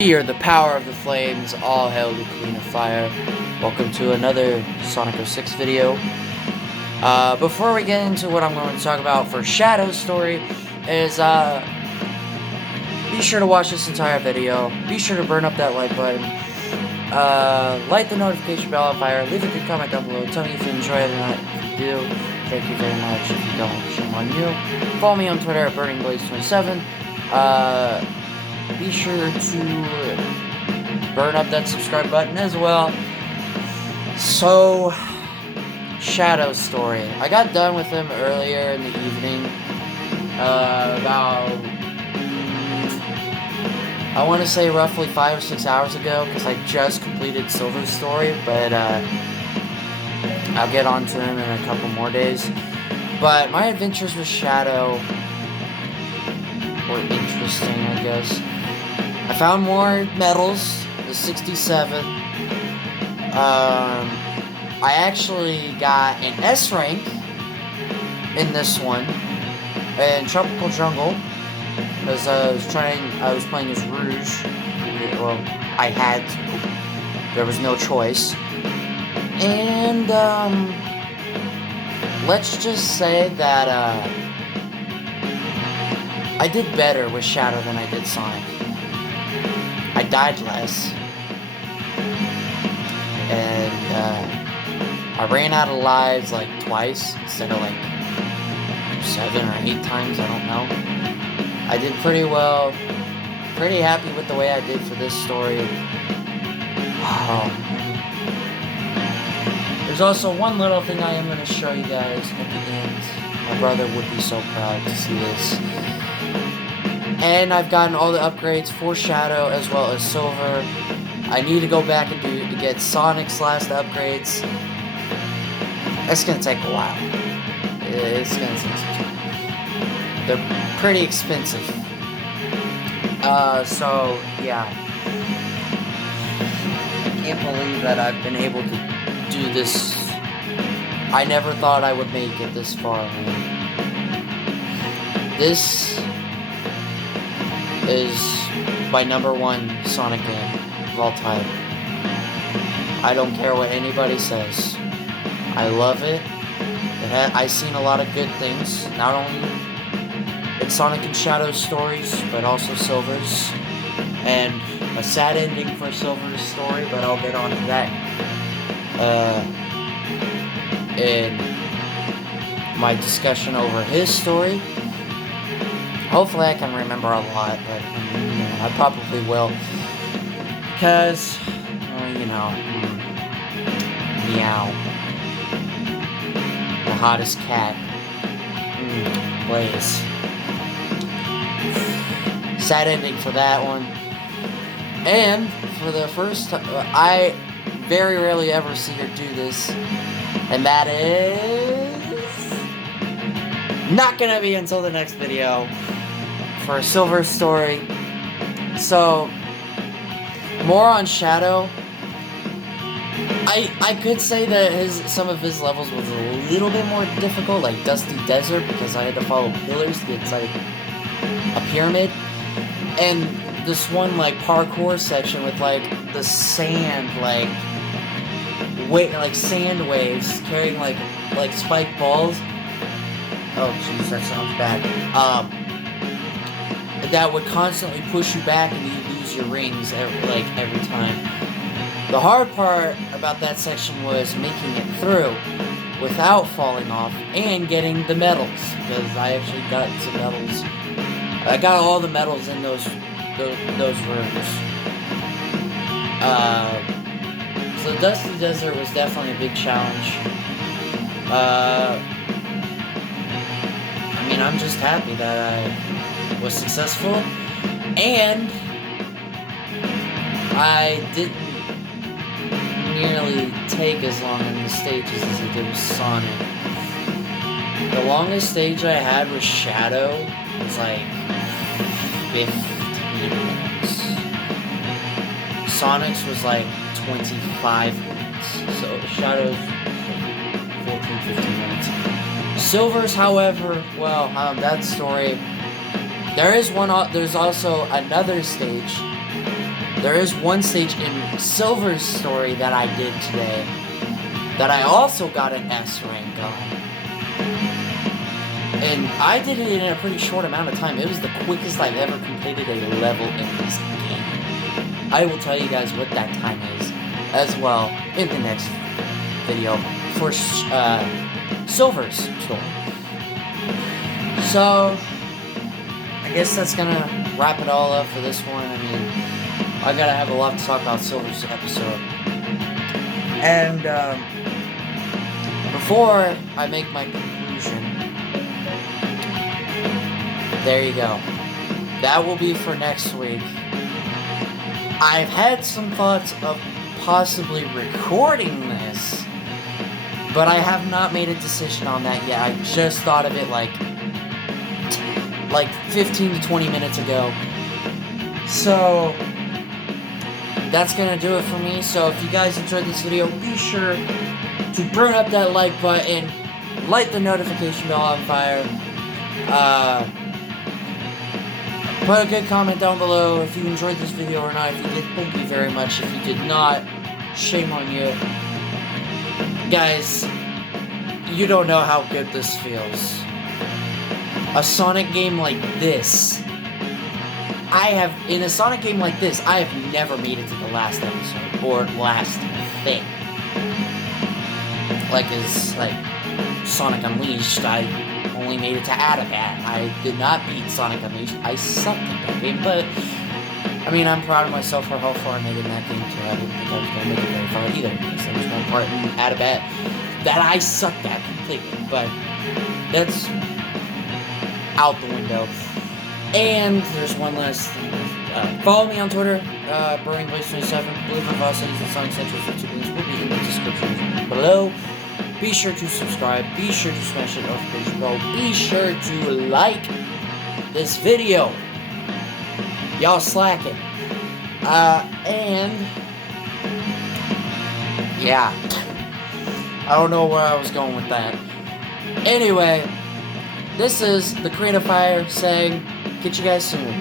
Here, the power of the flames, all hail the queen of fire. Welcome to another Sonic 06 video. Before we get into what I'm going to talk about for Shadow's story is, be sure to watch this entire video. Be sure to burn up that like button. Light the notification bell on fire. Leave a good comment down below. Tell me if you enjoy it or not. If you do, thank you very much. If you don't, shame on you. Follow me on Twitter at BurningBlaze27. Be sure to burn up that subscribe button as well. So, Shadow's story. I got done with him earlier in the evening. About, I want to say roughly 5 or 6 hours ago, because I just completed Silver's story, but I'll get on to him in a couple more days. But my adventures with Shadow were interesting, I guess. I found more medals, the 67. I actually got an S rank in this one, in Tropical Jungle, because I was playing as Rouge. Well, I had to. There was no choice. And, let's just say that, I did better with Shadow than I did Sonic. I died less, and I ran out of lives like twice instead of like 7 or 8 times, I don't know. I did pretty well, pretty happy with the way I did for this story. There's also one little thing I am going to show you guys at the end. My brother would be so proud to see this. And I've gotten all the upgrades for Shadow as well as Silver. I need to go back and get Sonic's last upgrades. It's gonna take a while. It's gonna take some time. They're pretty expensive. So yeah. I can't believe that I've been able to do this. I never thought I would make it this far, man. This is my #1 Sonic game of all time. I don't care what anybody says. I love it. I've seen a lot of good things, not only in Sonic and Shadow's stories, but also Silver's. And a sad ending for Silver's story, but I'll get on to that in my discussion over his story. Hopefully I can remember a lot, but I probably will. Because, meow. The hottest cat. Blaze. Sad ending for that one. And, for the first time, I very rarely ever see her do this. And that is not gonna be until the next video. For Silver's story. So, more on Shadow. I could say that some of his levels was a little bit more difficult, like Dusty Desert, because I had to follow pillars to get inside a pyramid. And this one like parkour section with like the sand, like sand waves carrying like spiked balls. Oh jeez, that sounds bad. That would constantly push you back and you lose your rings every time. The hard part about that section was making it through without falling off and getting the medals, because I actually got some medals. I got all the medals in those rooms. So Dusty Desert was definitely a big challenge. I mean, I'm just happy that I was successful, and I didn't nearly take as long in the stages as I did with Sonic. The longest stage I had with Shadow was like 15 minutes. Sonic's was like 25 minutes. So Shadow's 14, 15 minutes. Silver's, however, well, that story, there's also another stage there is one stage in Silver's story that I did today that I also got an S rank on. And I did it in a pretty short amount of time. It was the quickest I've ever completed a level in this game. I will tell you guys what that time is as well in the next video for Silver's story. So, I guess that's gonna wrap it all up for this one. I mean, I gotta have a lot to talk about Silver's episode. And, before I make my conclusion, there you go. That will be for next week. I've had some thoughts of possibly recording this, but I have not made a decision on that yet. I just thought of it like 15 to 20 minutes ago. So, that's gonna do it for me. So if you guys enjoyed this video, be sure to burn up that like button, light the notification bell on fire, put a good comment down below if you enjoyed this video or not. If you did, thank you very much. If you did not, shame on you. Guys, you don't know how good this feels. A Sonic game like this. In a Sonic game like this, I have never made it to the last episode, or last thing. Like Sonic Unleashed, I only made it to Adabat. I did not beat Sonic Unleashed. I sucked at that game, but, I mean, I'm proud of myself for how far I made in that game, too. I didn't think I was going to make it very far either, because there was one part in Adabat that I sucked at completely, but that's out the window. And there's one last thing. Follow me on Twitter, BurrowingBlaze27. Believe my boss cities and Sonic Central 50 links will be in the description below. Be sure to subscribe. Be sure to smash that notification bell. Be sure to like this video. Y'all slacking. And yeah. I don't know where I was going with that. Anyway, this is the Creative Fire saying, get you guys soon.